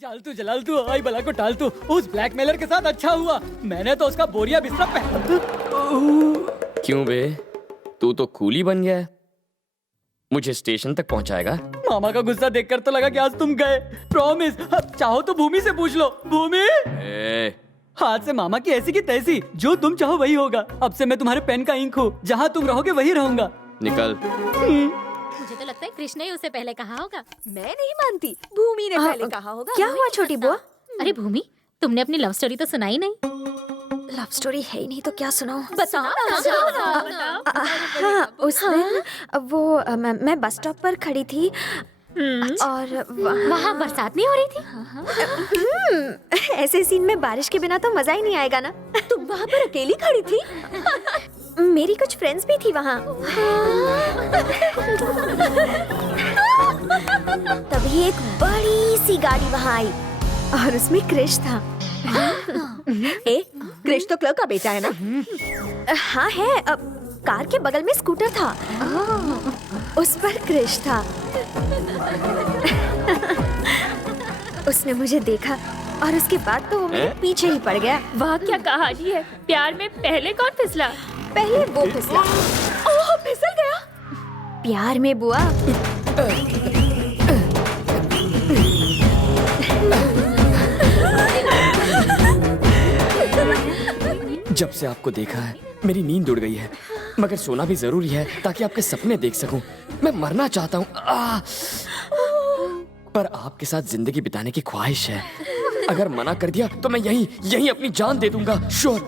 जालतू जलालतू आई बला को टालतू, उस ब्लैकमेलर के साथ अच्छा हुआ मैंने तो उसका बोरिया बिस्तरा क्यों बे, तू तो कूली बन गया है। मुझे स्टेशन तक पहुंचाएगा? मामा का गुस्सा देखकर तो लगा कि आज तुम गए। प्रॉमिस, चाहो तो भूमि से पूछ लो। भूमि हाथ से मामा की ऐसी की तैसी, जो तुम चाहो वही होगा। अब से मैं तुम्हारे पेन का इंक हूँ, जहाँ तुम रहोगे वही रहूंगा। निकल। मुझे तो लगता है कृष्ण ने उसे पहले कहा होगा। मैं नहीं मानती, भूमि ने पहले कहा होगा। क्या हुआ छोटी बुआ? अरे भूमि, तुमने अपनी लव स्टोरी तो सुनाई नहीं। लव स्टोरी है ही नहीं तो क्या सुनाऊं? बताओ। हाँ, उस दिन वो मैं बस स्टॉप पर खड़ी थी और वहाँ बरसात नहीं हो रही थी? ऐसे सीन में बारिश के बिना तो मजा ही नहीं आएगा ना। तुम वहाँ पर अकेली खड़ी थी? मेरी कुछ फ्रेंड्स भी थी वहाँ। तभी एक बड़ी सी गाड़ी वहाँ आई और उसमें क्रिश था। क्रिश तो क्लर्क का बेटा है ना? हाँ है। कार के बगल में स्कूटर था, उस पर क्रिश था। उसने मुझे देखा और उसके बाद तो वो मेरे पीछे ही पड़ गया। वाह क्या कहानी है। प्यार में पहले कौन फिसला? पहले वो फिसला। ओह, फिसल गया। प्यार में बुआ। जब से आपको देखा है मेरी नींद उड़ गई है, मगर सोना भी जरूरी है ताकि आपके सपने देख सकूं। मैं मरना चाहता हूँ, पर आपके साथ जिंदगी बिताने की ख्वाहिश है। अगर मना कर दिया तो मैं यहीं अपनी जान दे दूंगा। श्योर।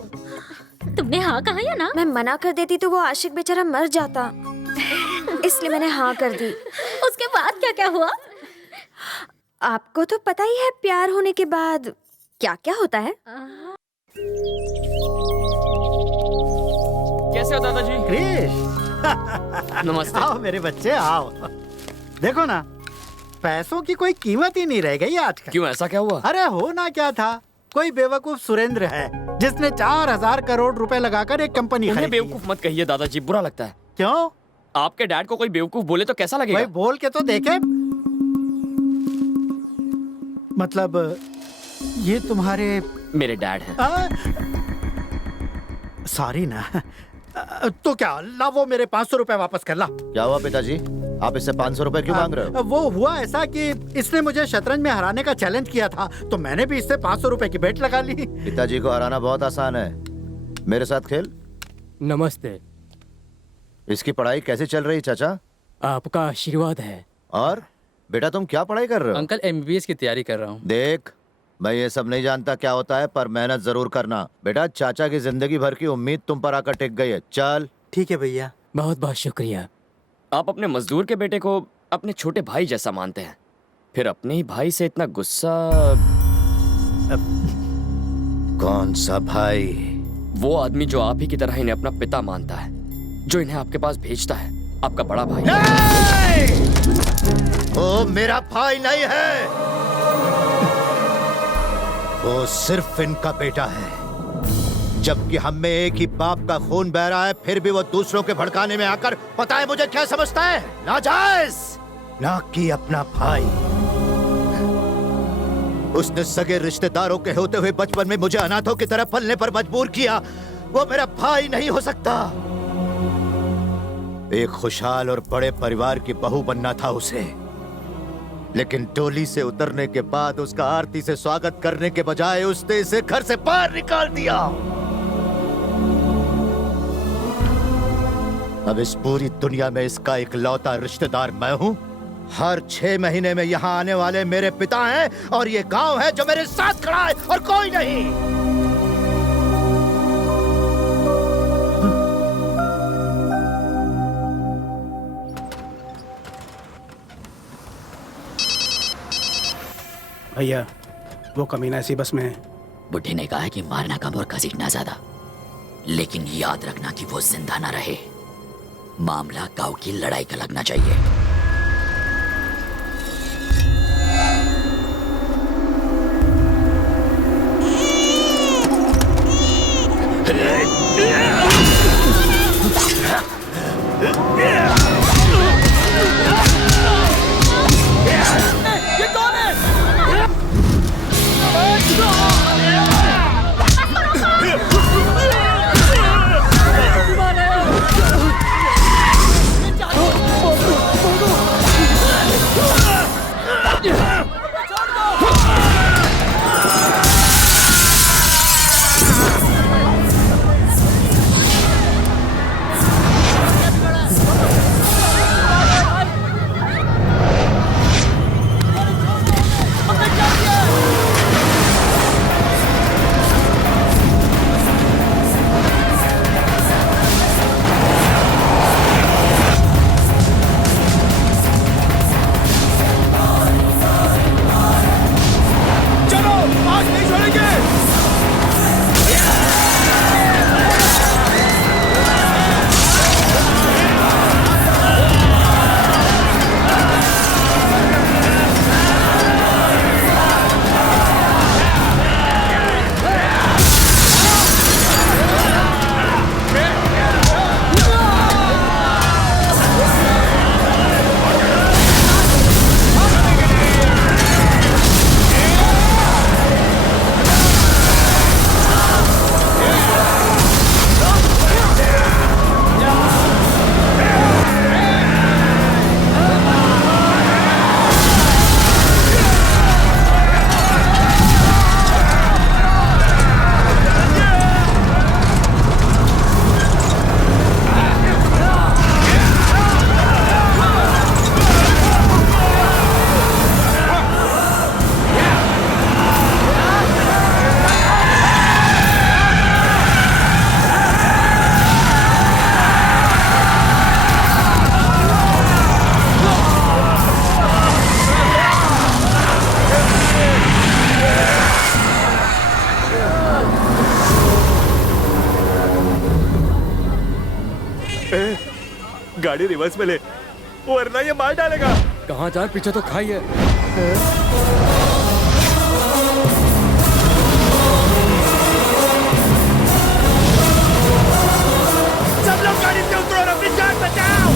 तुमने हाँ कहा या ना? मैं मना कर देती तो वो आशिक बेचारा मर जाता, इसलिए मैंने हाँ कर दी। उसके बाद क्या क्या हुआ? आपको तो पता ही है प्यार होने के बाद क्या क्या होता है। कैसे हो दादाजी? क्रिश, नमस्ते। आओ मेरे बच्चे आओ। देखो ना, पैसों की कोई कीमत ही नहीं रह गई आजकल। क्यों, ऐसा क्या हुआ? अरे होना क्या था, कोई बेवकूफ सुरेंद्र है जिसने 4000 करोड़ रुपए लगाकर एक कंपनी उन्हें खरीदी। बेवकूफ मत कहिए दादाजी, बुरा लगता है। क्यों? आपके डैड को कोई बेवकूफ बोले तो कैसा लगेगा? भाई बोल के तो देखे। मतलब ये तुम्हारे मेरे डैड हैं। सॉरी ना। तो क्या ला, वो मेरे 500 रुपए वापस कर ला। क्या हुआ पिताजी, आप इससे 500 रुपए क्यों मांग रहे हो? वो हुआ ऐसा कि इसने मुझे शतरंज में हराने का चैलेंज किया था, तो मैंने भी इससे 500 रुपए की बेट लगा ली। पिताजी को हराना बहुत आसान है, मेरे साथ खेल। नमस्ते। इसकी पढ़ाई कैसी चल रही चाचा? आपका आशीर्वाद है। और बेटा तुम क्या पढ़ाई कर रहे हो? अंकल MBBS की तैयारी कर रहा हूँ। देख, मैं ये सब नहीं जानता क्या होता है, पर मेहनत जरूर करना। बेटा चाचा की जिंदगी भर की उम्मीद तुम पर आकर टिक गई है। चल। ठीक है भैया। बहुत बहुत शुक्रिया। आप अपने मजदूर के बेटे को अपने छोटे भाई जैसा मानते हैं, फिर अपने ही भाई से इतना गुस्सा। कौन सा भाई? वो आदमी जो आप ही की तरह इन्हें अपना पिता मानता है, जो इन्हें आपके पास भेजता है, आपका बड़ा भाई। वो मेरा भाई नहीं है, वो सिर्फ इनका बेटा है। जबकि हम में एक ही बाप का खून बह रहा है, फिर भी वो दूसरों के भड़काने में आकर पता है मुझे क्या समझता है? नाजायज, ना कि अपना भाई। उसने सगे रिश्तेदारों के होते हुए बचपन में मुझे अनाथों की तरह पलने पर मजबूर किया। वो मेरा भाई नहीं हो सकता। एक खुशहाल और बड़े परिवार की बहू बनना था उसे, लेकिन डोली से उतरने के बाद उसका आरती से स्वागत करने के बजाय उसने इसे घर से बाहर निकाल दिया। अब इस पूरी दुनिया में इसका इकलौता रिश्तेदार मैं हूँ। हर 6 महीने में यहाँ आने वाले मेरे पिता हैं, और ये गांव है जो मेरे साथ खड़ा है और कोई नहीं। भैया, वो कमीना इसी बस में है। बुढ़े ने कहा है कि मारना कम और घसीटना ज्यादा, लेकिन याद रखना कि वो जिंदा ना रहे। मामला गांव की लड़ाई का लगना चाहिए। ये कौन है? गाड़ी रिवर्स में ले, वरना ये मार डालेगा। कहाँ जाए, पीछे तो खाई है। सब लोग गाड़ी से उतरो और अपनी जान बचाओ।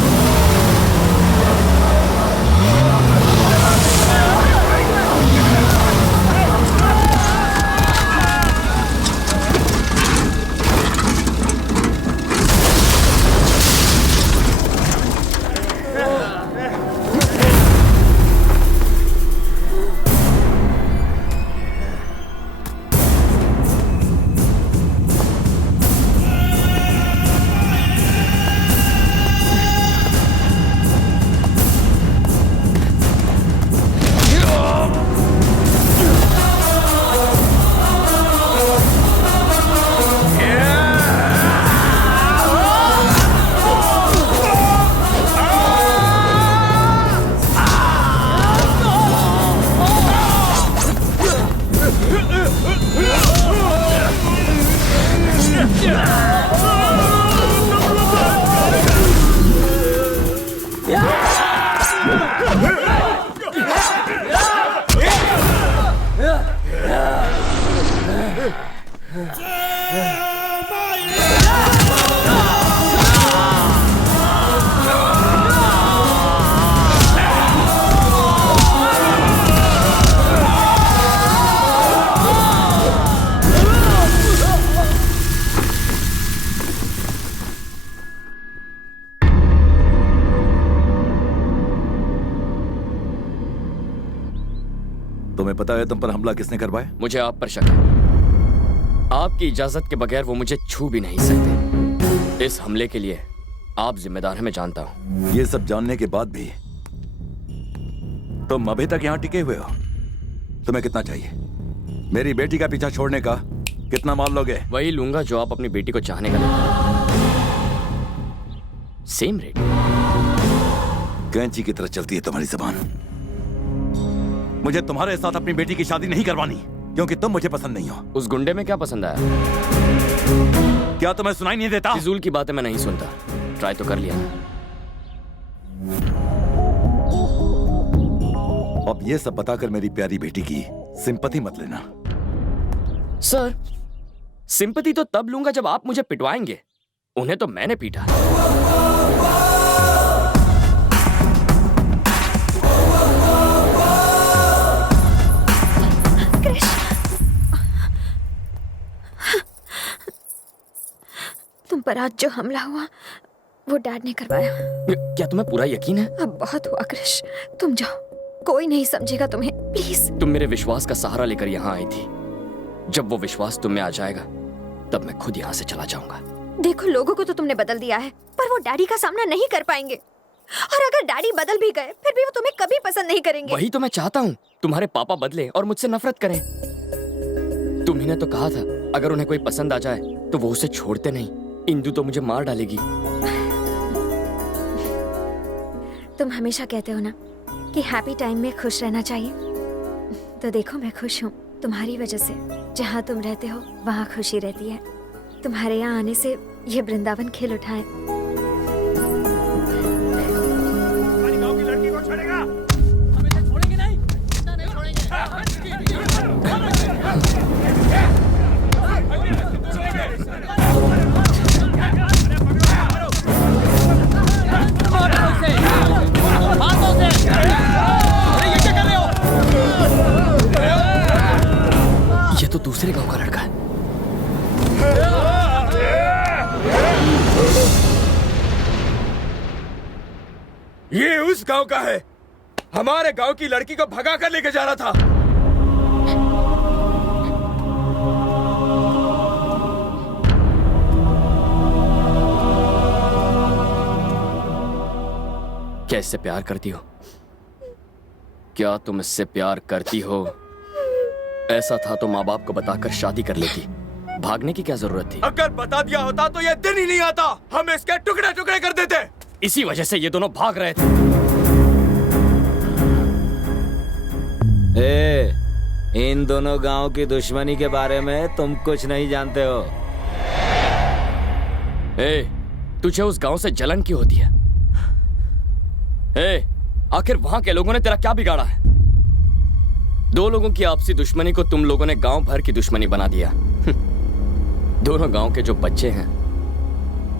तुम्हें पता है तुम पर हमला किसने करवाया? मुझे आप पर शक है। आपकी इजाजत के बगैर वो मुझे छू भी नहीं सकते। इस हमले के लिए आप जिम्मेदार हैं, मैं जानता हूँ। ये सब जानने के बाद भी तुम अभी तक यहाँ टिके हुए हो। तुम्हें कितना चाहिए? मेरी बेटी का पीछा छोड़ने का कितना माल लोगे? वही लूंगा जो आप अपनी बेटी को चाहने का लेते। Same rate. कैंची की तरह चलती है तुम्हारी जबान। मुझे तुम्हारे साथ अपनी बेटी की शादी नहीं करवानी, क्योंकि तुम मुझे पसंद नहीं हो। उस गुंडे में क्या पसंद आया? क्या तुम्हें सुनाई नहीं देता? फिजूल की बातें मैं नहीं सुनता। ट्राई तो कर लिया ना। अब ये सब बताकर मेरी प्यारी बेटी की सिंपैथी मत लेना। सर, सिंपैथी तो तब लूंगा जब आप मुझे पिटवाएंगे। उन्हें तो मैंने पीटा। तुम पर आज जो हमला हुआ वो डैड ने करवाया। क्या तुम्हें पूरा यकीन है? अब बहुत हुआ क्रिश, तुम जाओ, कोई नहीं समझेगा तुम्हें, प्लीज। तुम मेरे विश्वास का सहारा लेकर यहाँ आई थी। जब वो विश्वास तुम में आ जाएगा तब मैं खुद यहाँ से चला जाऊंगा। देखो, लोगों को तो तुमने बदल दिया है, पर वो डैडी का सामना नहीं कर पाएंगे। और अगर डैडी बदल भी गए फिर भी वो तुम्हें कभी पसंद नहीं करेंगे। वही तो मैं चाहता हूँ, तुम्हारे पापा बदले और मुझसे नफरत करें। तुम्ही ने तो कहा था अगर उन्हें कोई पसंद आ जाए तो वो उसे छोड़ते नहीं। इंदु तो मुझे मार डालेगी। तुम हमेशा कहते हो ना कि हैप्पी टाइम में खुश रहना चाहिए, तो देखो मैं खुश हूँ तुम्हारी वजह से। जहाँ तुम रहते हो वहाँ खुशी रहती है। तुम्हारे यहाँ आने से ये वृंदावन खिल उठा है। गांव की लड़की को छोड़ेगा? छोड़ेंगे नहीं, नहीं छोड़ेंगे। ये तो दूसरे गांव का लड़का है। ये उस गांव का है। हमारे गांव की लड़की को भगा कर लेके जा रहा था। क्या इससे प्यार करती हो? क्या तुम इससे प्यार करती हो? ऐसा था तो माँ बाप को बताकर शादी कर लेती। भागने की क्या जरूरत थी? अगर बता दिया होता तो ये दिन ही नहीं आता। हम इसके टुकड़े टुकड़े कर देते। इसी वजह से ये दोनों भाग रहे थे। इन दोनों गांव की दुश्मनी के बारे में तुम कुछ नहीं जानते हो। तुझे उस गांव से जलन क्यों होती है? आखिर वहां के लोगों ने तेरा क्या बिगाड़ा है? 2 लोगों की आपसी दुश्मनी को तुम लोगों ने गांव भर की दुश्मनी बना दिया। दोनों गांव के जो बच्चे हैं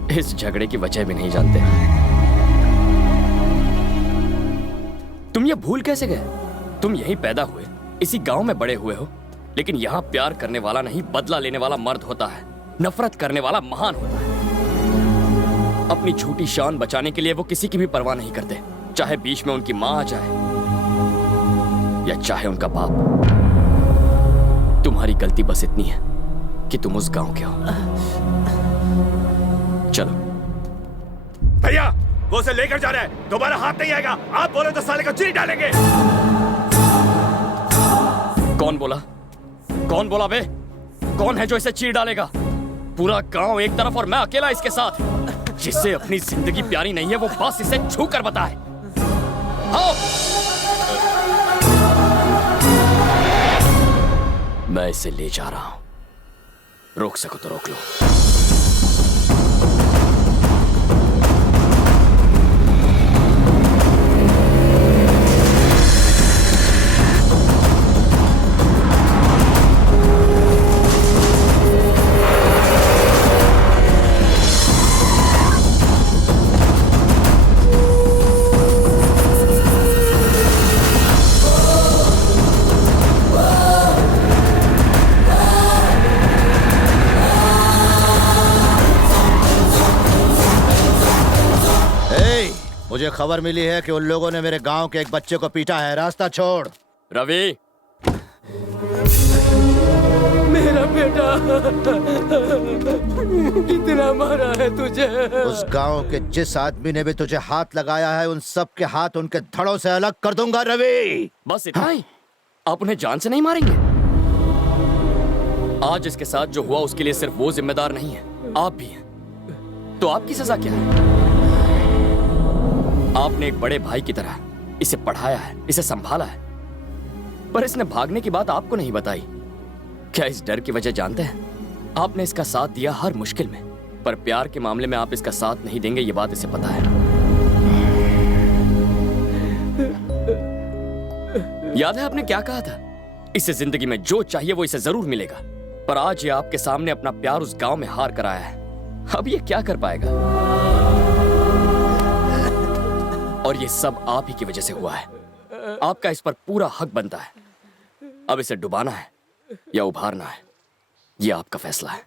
इस झगड़े की वजह भी नहीं जानते। तुम ये भूल कैसे गए? तुम यहीं पैदा हुए, इसी गांव में बड़े हुए हो, लेकिन यहां प्यार करने वाला नहीं, बदला लेने वाला मर्द होता है, नफरत करने वाला महान होता है। अपनी झूठी शान बचाने के लिए वो किसी की भी परवाह नहीं करते, चाहे बीच में उनकी मां आ जाए या चाहे उनका बाप। तुम्हारी गलती बस इतनी है कि तुम उस गांव के हो। चलो। भैया, वो उसे लेकर जा रहा है, दोबारा हाथ नहीं आएगा। आप बोले तो साले को चीर डालेंगे। कौन बोला? कौन बोला बे? कौन है जो इसे चीर डालेगा? पूरा गांव एक तरफ और मैं अकेला इसके साथ। जिससे अपनी जिंदगी प्यारी नहीं है वो बस इसे छू कर बताए। आओ। मैं इसे ले जा रहा हूं, रोक सको तो रोक लो। मुझे खबर मिली है कि उन लोगों ने मेरे गांव के एक बच्चे को पीटा है। रास्ता छोड़। रवि, मेरा बेटा कितना मारा है तुझे? उस गांव के जिस आदमी ने भी तुझे हाथ लगाया है उन सब के हाथ उनके धड़ों से अलग कर दूंगा रवि। बस इतना ही? आप उन्हें जान से नहीं मारेंगे? आज इसके साथ जो हुआ उसके लिए सिर्फ वो जिम्मेदार नहीं है, आप भी हैं। तो आपकी सजा क्या है? आपने एक बड़े भाई की तरह इसे पढ़ाया है, इसे संभाला है, पर इसने भागने की बात आपको नहीं बताई। क्या इस डर की वजह जानते हैं? आपने इसका साथ दिया हर मुश्किल में, पर प्यार के मामले में आप इसका साथ नहीं देंगे, ये बात इसे पता है। याद है आपने क्या कहा था? इसे जिंदगी में जो चाहिए वो इसे जरूर मिलेगा। पर आज ये आपके सामने अपना प्यार उस गांव में हार कर आया है। अब ये क्या कर पाएगा? और ये सब आप ही की वजह से हुआ है। आपका इस पर पूरा हक बनता है। अब इसे डुबाना है या उभारना है, ये आपका फैसला है।